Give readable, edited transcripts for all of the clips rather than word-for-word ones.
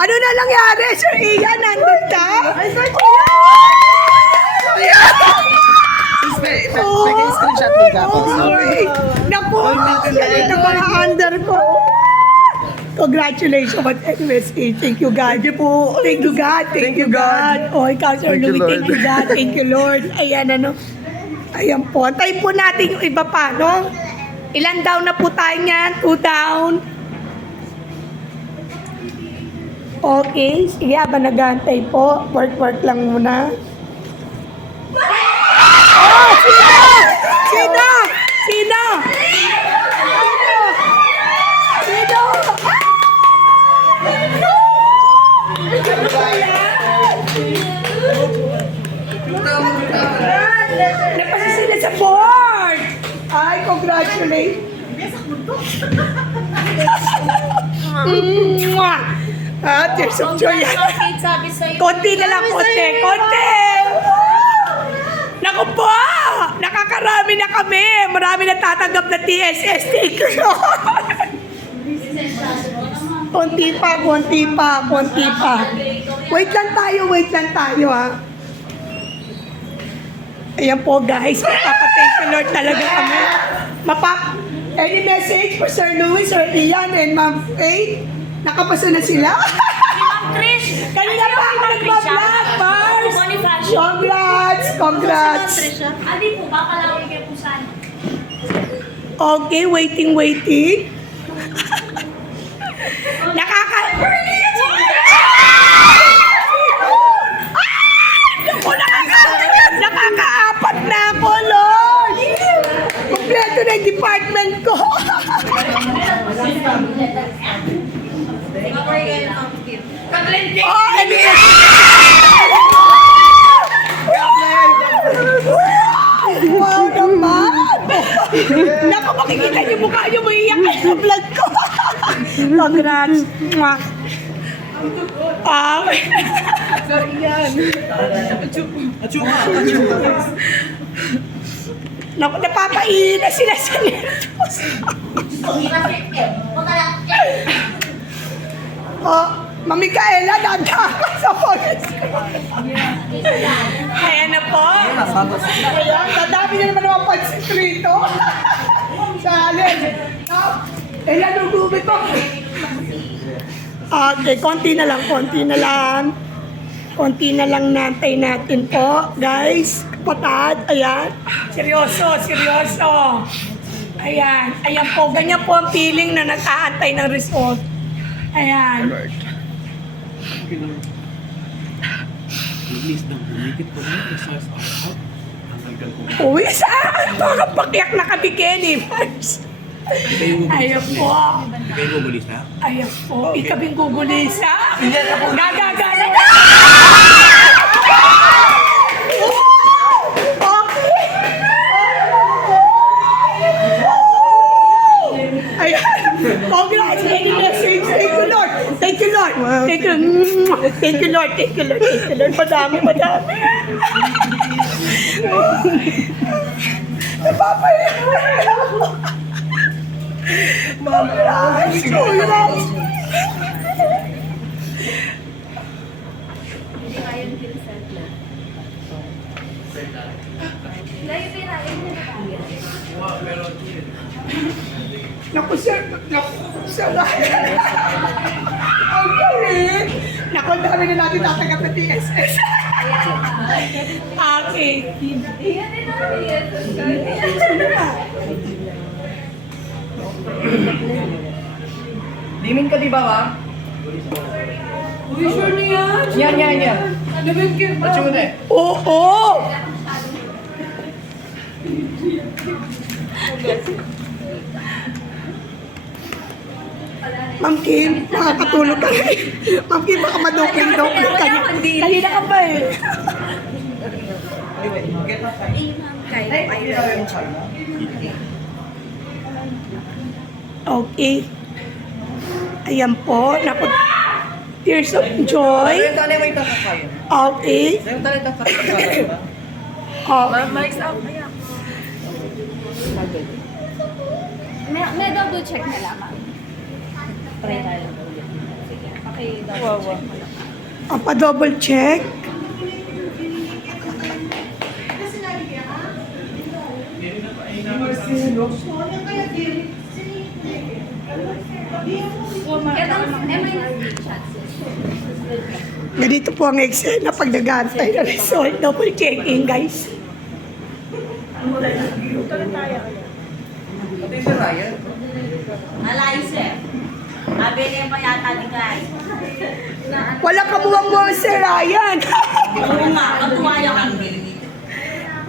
Ano na nangyari? Sir Ian, nandun ka? Ay, Sir Pwede screenshot mo ka. Naku, actually, ng mga under ko. Congratulations, but anyways, thank you God. Thank you God, thank you God. Oh, ikaw, Sir Louie, thank you God, thank you Lord. Ayan, ano. Ayan po. Tayo po natin yung iba pa, no? Ilan down na po tayo niyan? 2 down. Okay, sige, habang nag-aantay po. Work lang muna. Oh, sino? Sino? Sino? Sino? Napasa sila sa board! Ay, congratulations! Mwah! Ah, tears of joy yan. Konti na lang, konti! Konti! Naku po! Nakakarami na kami! Marami na tatanggap na TSS. Thank you, Lord! Konti pa, konti pa, konti pa. Wait lang tayo ha. Ayan po guys, magpapathank you Lord talaga kami. Any message for Sir Louie, Sir Ian, and Ma'am Faith? Nakapasa na sila? Trish! Kanina pa ako nagbablog, Mars! Congrats! Adi po, bakalawin kayo po saan. Okay, waiting. Nakakaapat na ako, Lord! Kompleto na yung department ko. Oh, wow naman! Naku, makikita niyo mukha niyo, maiiyak kayo sa vlog ko. Congrats! Mwah. Sorry yan. Naku, napapaihi na sila sa litos. Oh, Mami Kaela, dadaka sa polis ko. Ayan na po. Ayan, dadami na naman ang pansit rito. Sa alin. Ayan, nagubit ko. Okay, konti na lang. Konti na lang nantay natin po, guys. Patad, ayan. Seryoso. Ayan po, ganyan po ang feeling na nag-aantay ng result. Ayan. Uy, saan? Baka pakiyak na kami, Kenny. Ayaw po. Ayaw po. Ikabing gugulisa. Gagagana na! Ayan. Congrats. Any message? Thank you, Lord. Thank you, Lord. Thank you, Lord. Madami. Napapahiya. Congrats. Naku, sir. Ang galing. Naku, ang dami na natin tatanggap na TSS. Okay. Limin ka di ba ba? Uy, sure niya. Yan. Atyo mo na eh. Oo. Ma'am Kim, nakakatulog ka. Ma'am Kim, baka madoping-doping ka niya. Kanina ka pa eh. Okay. Ayan po. Naku, tears of joy. Yung talay mo yung kakakain. Okay. Yung talay kakakain. Mike's up. Ayan. May double check na lang, ma'am. Try tayo. Sige. kay Wawa. Pa-double check. Ganito po ang eksena pag nag-aantay na result. Double checking, guys. Pati si Ryan. Alaise. Abili pa yata ni guys. Wala kamuwang-muwang si Ryan. Oo nga, matuwaya kami.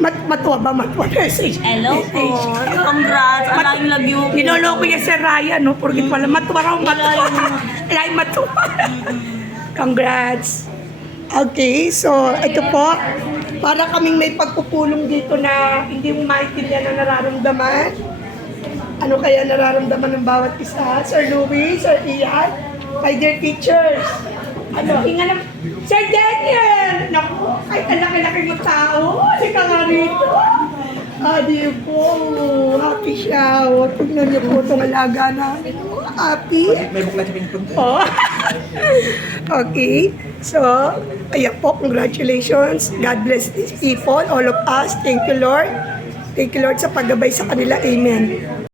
Matuwa ba? Matuwa message. Hello po. Congrats. I love you. Ninoloko niya si Ryan, no? Porque wala matuwa raw matuwa. Ay, matuwa. Congrats. Okay, so ito po. Para kaming may pagpupulong dito na hindi mo maintindihan ang nararamdaman. Ano kaya nararamdaman ng bawat isa? Sir Louis, Sir Ian, my dear teachers. Ano, hinga lang. Sir Daniel! Naku, kahit ang laki-laki mo tao. Halika nga rito. Di po. Happy siya. Tignan niyo po itong alaga namin. Happy. May buklat sa pingpong. Oh. Okay. So, ayan po. Congratulations. God bless these people, all of us. Thank you, Lord. Thank you, Lord, sa paggabay sa kanila. Amen.